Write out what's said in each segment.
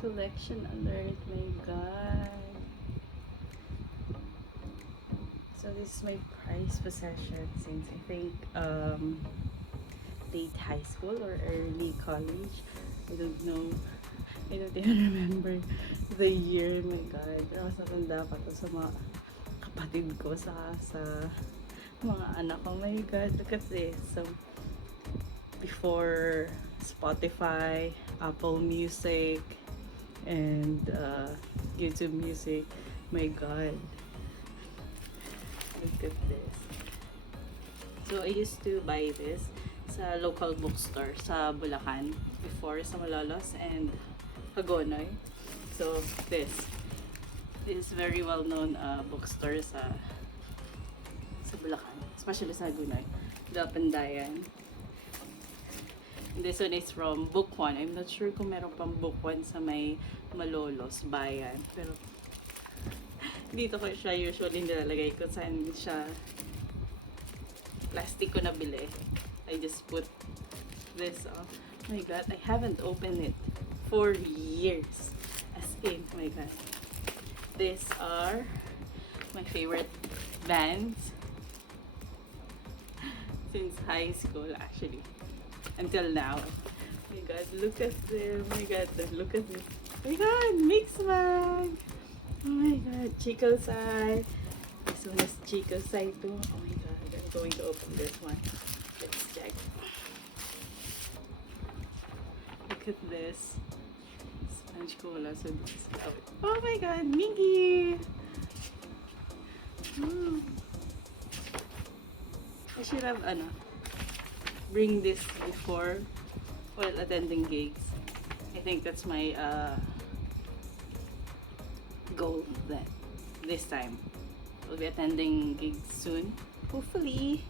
Collection alert, my god. So this is my prized possession since I think late high school or early college. I don't know. I don't even remember the year. My god. Pero mas matanda pa to sa mga kapatid ko sa mga anak ko. My god, look at this. So before Spotify, Apple Music, and YouTube Music. My god, look at this. So I used to buy this sa local bookstore sa Bulacan before, sa Malolos and Hagonoy. So this is very well known bookstore sa Bulacan, especially sa Hagonoy, the Pandayan. This one is from Book One. I'm not sure kung meron pang Book One sa may Malolos, Bayan. Pero dito ko siya usually nilalagay ko saan siya plastic ko nabili. I just put this off. Oh my god, I haven't opened it for years. As in, oh my god. These are my favorite bands since high school actually. Until now. Oh my god, look at them. Oh my god, look at this. Oh my god, mix bag. Oh my god, Chico Sai. This one is Chico Sai too. Oh my god, I'm going to open this one. Let's check. Look at this. Sponge cola. So this is oh my god, Miggy. Ooh. I should have bring this before while attending gigs. I think that's my goal then. This time. We'll be attending gigs soon. Hopefully,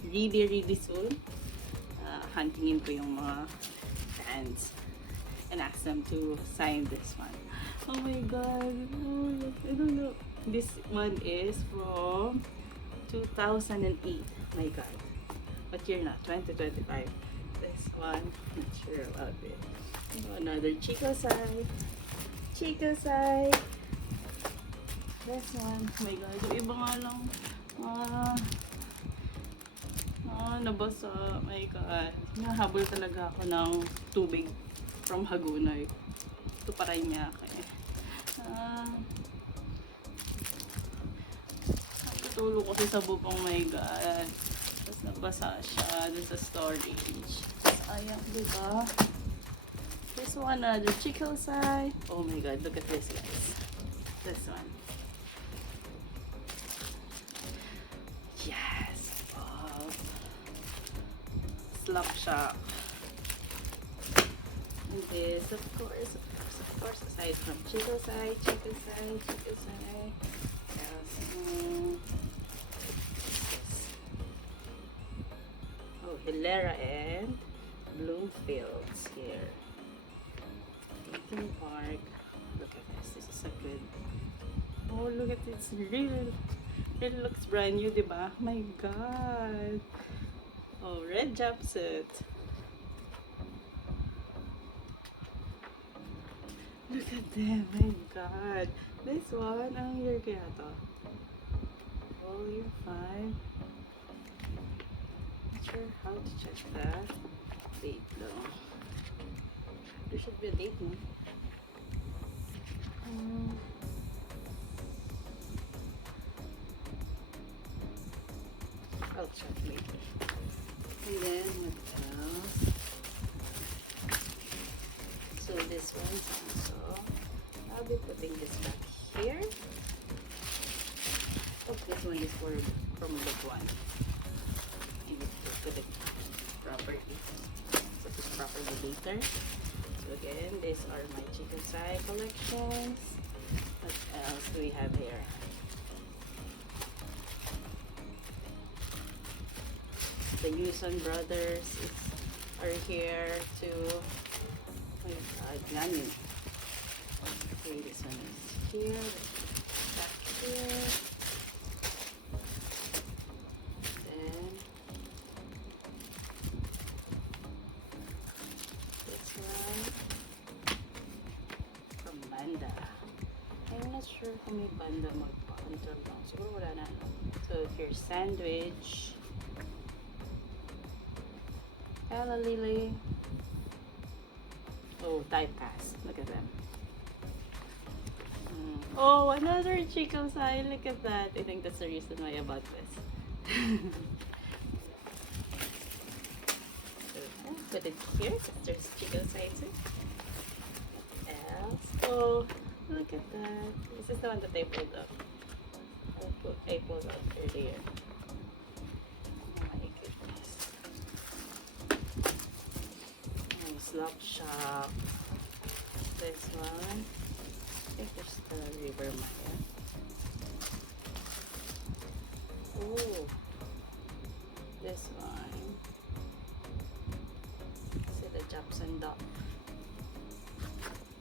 really soon. Huntingin ko yung mga fans and ask them to sign this one. Oh my god. Oh, I don't know. This one is from 2008. My god. But year na? 2025. This one, not sure about it. Another Chico Sai. Chico Sai. This one, oh my god. Yung iba nga lang, nabasa. My god. Nahabol talaga ako ng tubig from Hagonoy. Ito pa rin niya. Natutulog kasi sa bubong, my god. Tapos nabasa siya dun sa storage. Sayang, diba? This one, the Chico Sai. Oh my god, look at this, guys. This one. Yes! Oh. Slap Shop. And this, of course, aside from Chico Sai. Hilera and Bloomfields here. Linkin Park. Look at this. This is a good. Oh, look at this. It looks brand new, diba? My god. Oh, red jumpsuit. Look at them. My god. This one, ang year kaya to? Volume 5. Sure how to check that date though. There should be a date, no? I'll check later. And then what else? So this one's also, I'll be putting this back here. Oh, this one is from Book One. Put it properly. Put it properly later. So again, these are my Chico Sai collections. What else do we have here? The Yuson brothers are here too. Oh my god, Yanin. Okay, this one is here. Back here. kung may banda magpa-control lang. Siguro wala na, no? So, here's sandwich. Ella Lily. Oh, typecast. Look at them. Oh, another Chico sign. Look at that. I think that's the reason why I bought this. So, put it here because there's Chico signs. Else. Oh, look at that. This is the one that I pulled up. I pulled out earlier. Oh my goodness. Oh, Slop Shop. This one. I think there's the River Maya. Oh, this one. See the Japson Dock.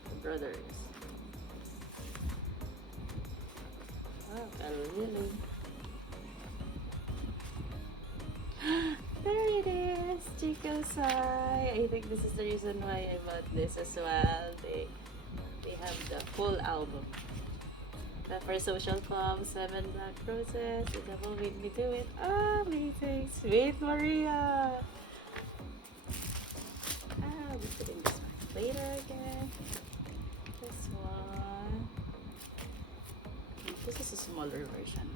The brothers. Oh, Lily. There it is, Chico Sai. I think this is the reason why I bought this as well. They have the full album. Pepper Social Club, 7 Black Roses, The Devil Made Me Do It. Amazing, Sweet Maria. I'll be putting this one later again. This one. This is a smaller version.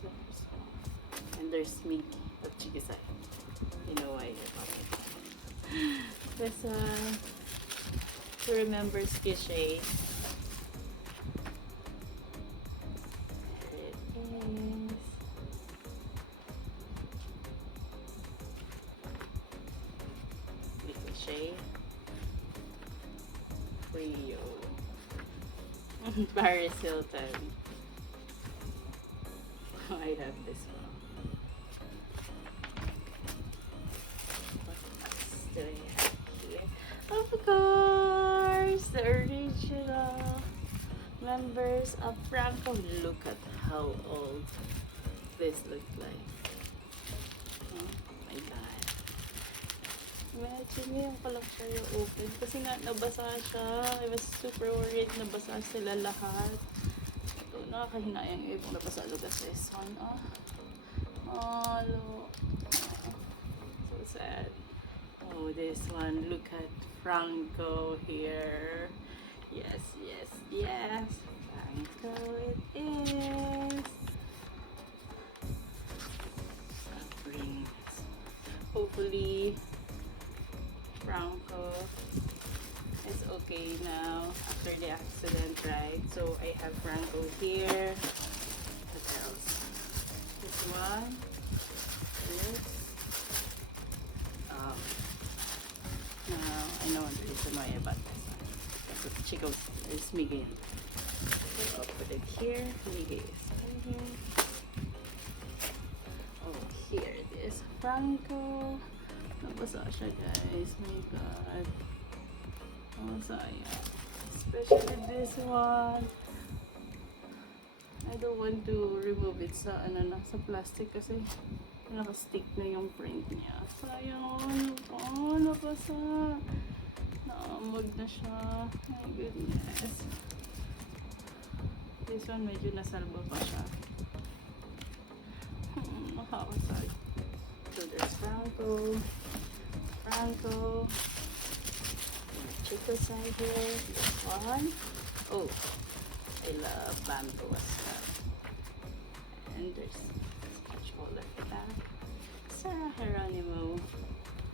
Super small. And there's Mickey of Chikisai. You know why I bought it. This one. Who remembers Kishay? There it is. Kishay. Rio. Paris Hilton. I have this one. What else do I have here? Of course, the original members of Franco. Look at how old this looks like. Oh my god. Imagine yung palang siya yung open. Kasi nga nabasa siya. I was super worried nabasa sila lahat. Ito, nakakahinayang yung ibang nabasa lugar sa son. Oh, look. So sad. Oh, this one. Look at Franco here. Yes, yes, yes. Franco it is. Hopefully, Franco is okay now after the accident, right? So I have Franco here. What else? This one. This. Now I know the reason why I bought this one. Because Chico is Miguel. So I'll put it here. Miguel is right here. Oh, here it is. Franco. Nabasa siya, guys. My God. Oh, sayang. Especially this one. I don't want to remove it sa sa plastic kasi naka-stick na yung print niya. Sayang. Oh, nabasa. Naamag na siya. My goodness. This one medyo nasalba pa siya. Nakakasal. So there's Franco. Chico side here. This one. Oh, I love bamboo as well. And there's sketch folder for that. Sarah Geronimo.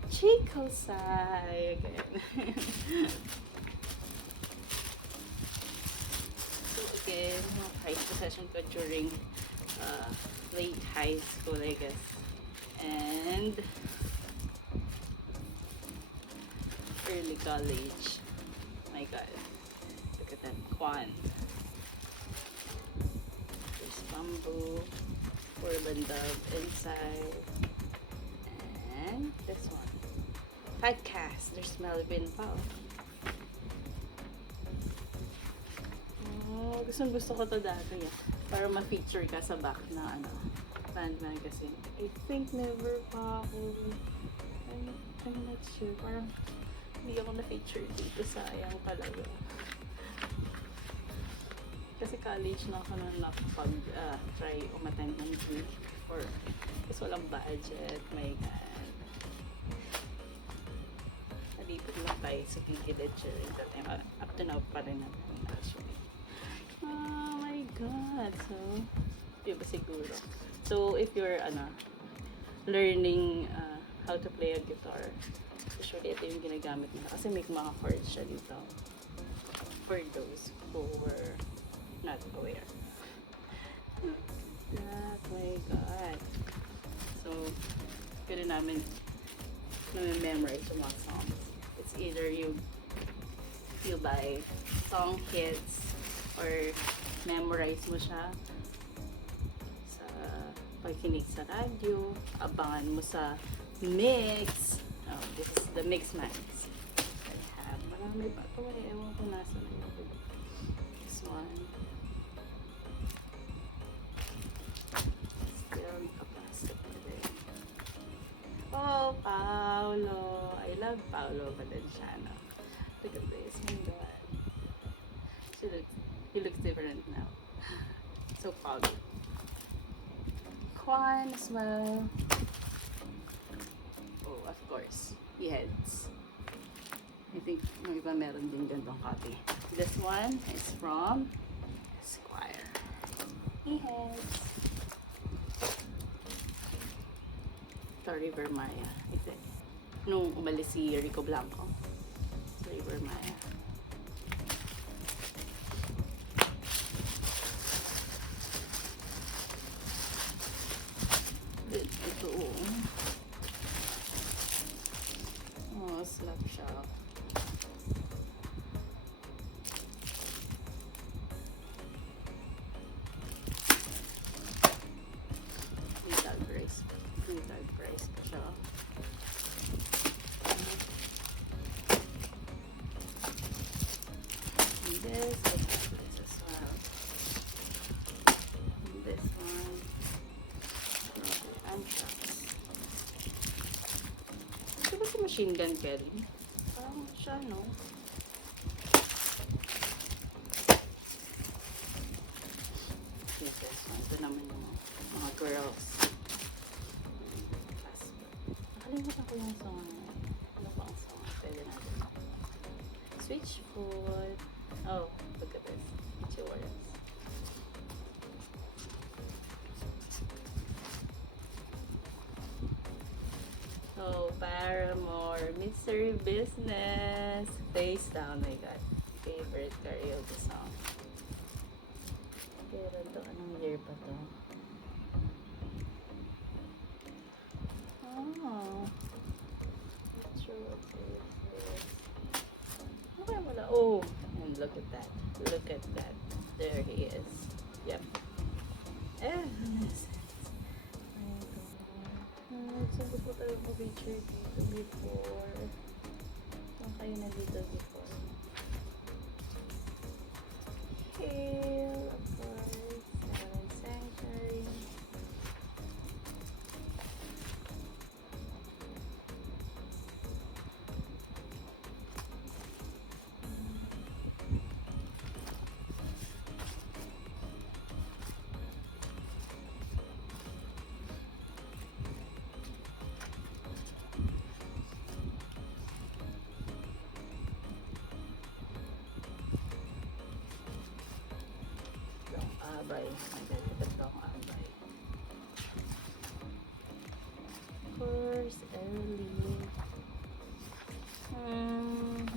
Chico side again. So again, high possession ko during late high school, I guess. And early college. My God. Look at that. Kwan. There's bamboo. Urban dove inside. And this one. Podcast. There's Melvin pa. Oh, gusto ko to dati. Para ma-feature ka sa back na band magazine. I think never pa ako. I'm not sure. Parang hindi ako na-feature dito. Sayang talaga. Kasi college na ako na nakapag-try umattend ng gig or kasi walang budget, my God. Nalipit lang tayo sa gig lecture. Up to now pa rin natin actually. Oh my God. So, di ba siguro? So, if you're learning how to play a guitar, usually ito yung ginagamit nila kasi may mga chords siya dito for those who were not aware. That, my God. So, pwede namin memorize yung mga songs. It's either you buy song kits or memorize mo siya sa pagkinig sa radyo, abangan mo sa mix. Oh, this is the mix max. I have marami pa ito. Ewan ko nasa na yun. This one. Still kapasok today. Oh, Paolo. I love Paolo Valenciano. Look at this. Oh my God. He looks different now. So foggy. Quan as well. Oh, of course. He heads. I think may iba meron din gandang copy. This one is from Esquire. He heads. Ito, River Maya. I think. Nung umalis si Rico Blanco. So, River Maya. Ito. Oh, slap shop. Free tag price pa siya. And this as well. And this one. Ito ba si Machine Gun Kelly? Parang siya, no? Yes, this one. Ito naman yung mga girls. Nakalimutan ko yung song. Ano ba ang song? Pwede natin. Switchfoot. Oh, look at this. It's yours. Oh, Paramore, Mystery Business, Face Down, my God, favorite karaoke song. Kailan to? Anong year pa to? Oh, not sure what year it is. Okay, wala. Oh, and look at that. Look at that. There he is. Yep. Saan ko po tayo mag-picture dito before? Saan kayo na dito before? Hail, of course. Seven Sanctuary. Abay. Magalibat ako abay. Of course, early.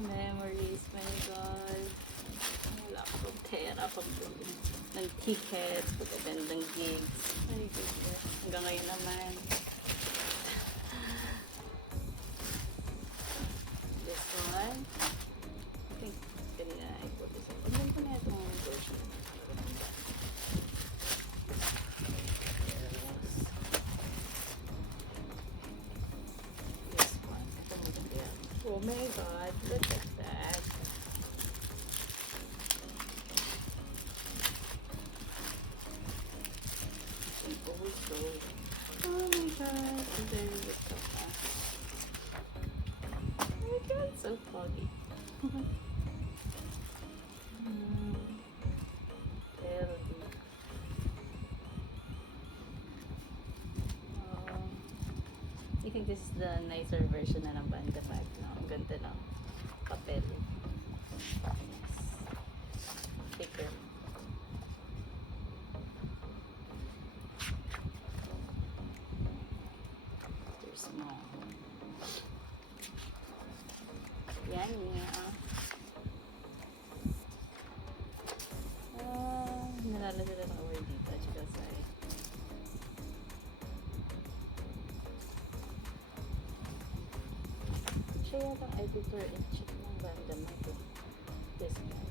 Memories, my God. Wala akong pera pag-bili ng tickets, pag-attend ng gigs. Ay, goodness. Hanggang ngayon naman. This one. I think, kanina I put this up. Pagyan ko na itong version. Oh my God, look at that. Also, oh my God, very good stuff. Oh my God, so foggy. think this is the nicer version na ng Banda Bag. No? Ang ganda ng papel. Thicker. There's more. Yan niya. Nalalagay na ng word dito. Tsaka sa'yo. Siya yata ang editor-in-chief ng Banda Bag. This guy.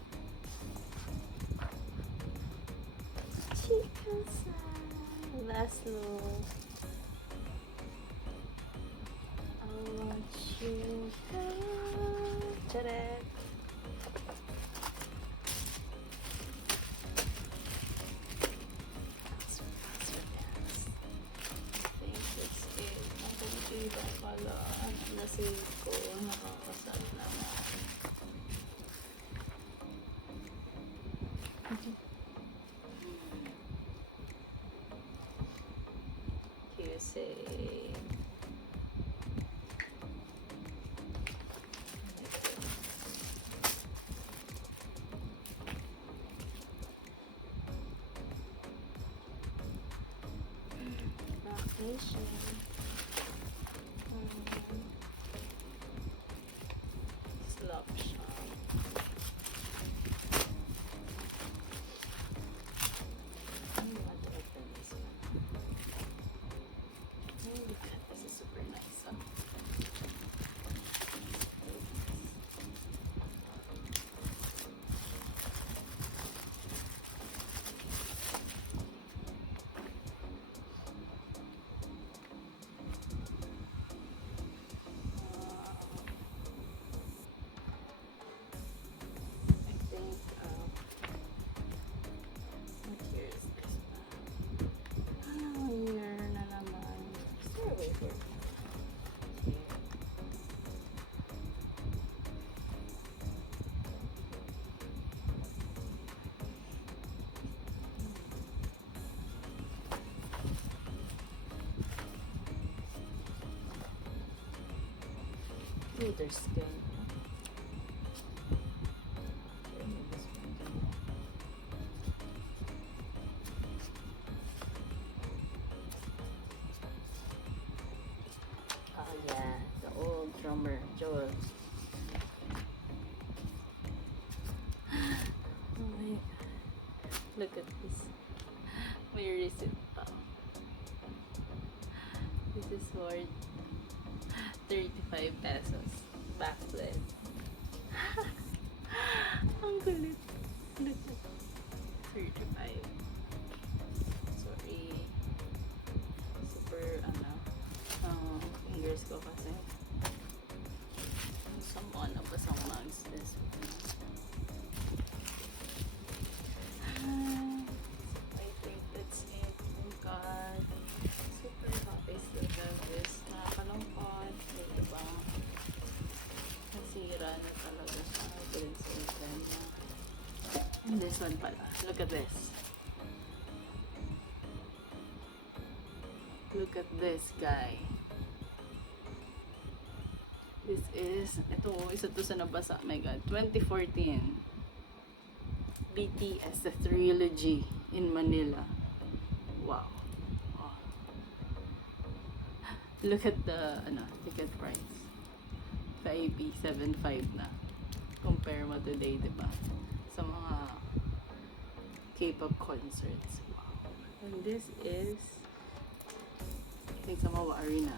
Chika-san! Laszlo. I want you. Charet! Iba pala, nasave ko, nakakasal naman. QC. Vacation. Slop shop. I want to open this one. Oh, look at this, is super nice. Huh? Their skin. Oh yeah, the old drummer, Joel. Oh my god. Look at this. Where is it? This is worth 35 pesos. Backlit. Ang kulit. Look at 35. Sorry. Super, fingers ko kasi. Some basang mugs this. I think that's it. Oh god. Super happy to have this. Nakakalungkot. Diba? Nasira na talaga siya. And this one pala. Look at this. Look at this guy. This is, ito, isa to sa nabasa. Oh my god. 2014. BTS, the Trilogy in Manila. Wow. Oh. Look at the, ticket price. 5.75 na. Compare mo today, diba? Sa mga K-pop concerts. Wow. And this is, I think sa Mawa Arena.